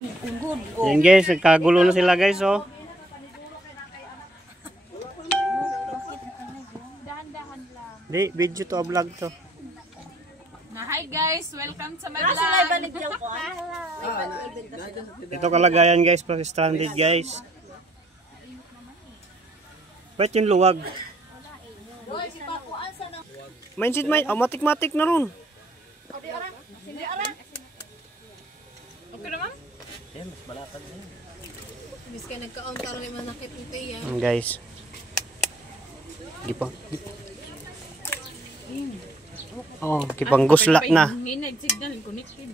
Yan guys, nagkagulo na sila guys, oh. Di, video to, vlog to. Hi guys, welcome sa my vlog. Ito kalagayan guys, pag stranded guys. Ba't yung luwag? Mindset may, matik-matik na ron. Okay naman? Yan, mas malakad na yun. Bis ka nagka-counter ni manakit nito yan. Guys. Gipa. Oh, kipang gusla na. Signal connected.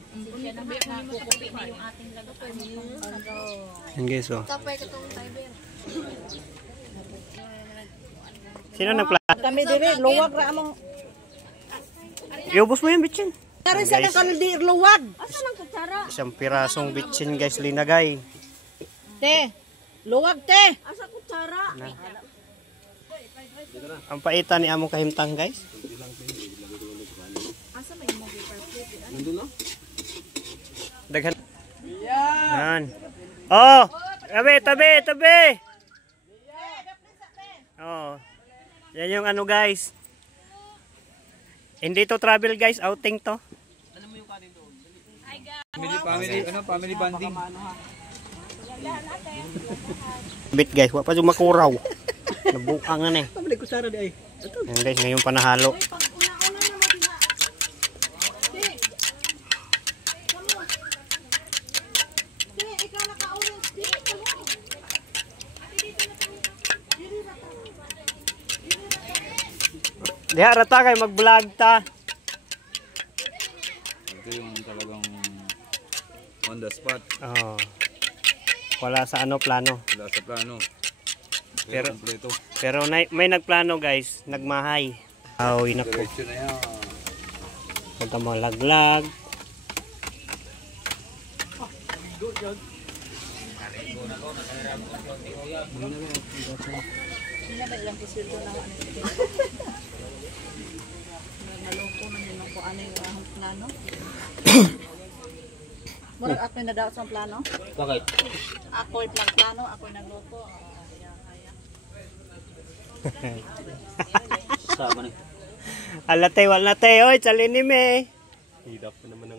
Yan guys, oh. Tapay ka tong timer. Sino nagplano? Kami diri luwag ra among. Iubos mo yung bitchin. Dari sa nang kaldi luwag. Asa nang kutsara? Isang pirasong bitchin guys, linagay. Te. Luwag te. Asa kutsara? Ang paitan ni among kahimtang guys. Asa may mo perfect? Nandun na? Daghan. Yan. Oh! Tabi! Oh. Yan yung ano guys. Hindi to travel guys, outing to. Family bonding. Bit guys, wa pa yung makuraw. Nabuang eh. Pabalik ko sara di ay. Yan guys, ngayon panahalo. Diha rata kay mag-vlog ta. Ito yung talagang on the spot. Oh. Wala sa ano plano. Wala sa plano. Pero may nagplano guys, nagmahay. Awi na po. Diretso na yan. Punta mo laglag. Naloko na nimo ko ano yung ahong plano. Murag ako na daw sa plano. Bakit? Ako ay plano, ako nagluto. Sama na. Alate, wala te, oy, chalini me. Hidap na naman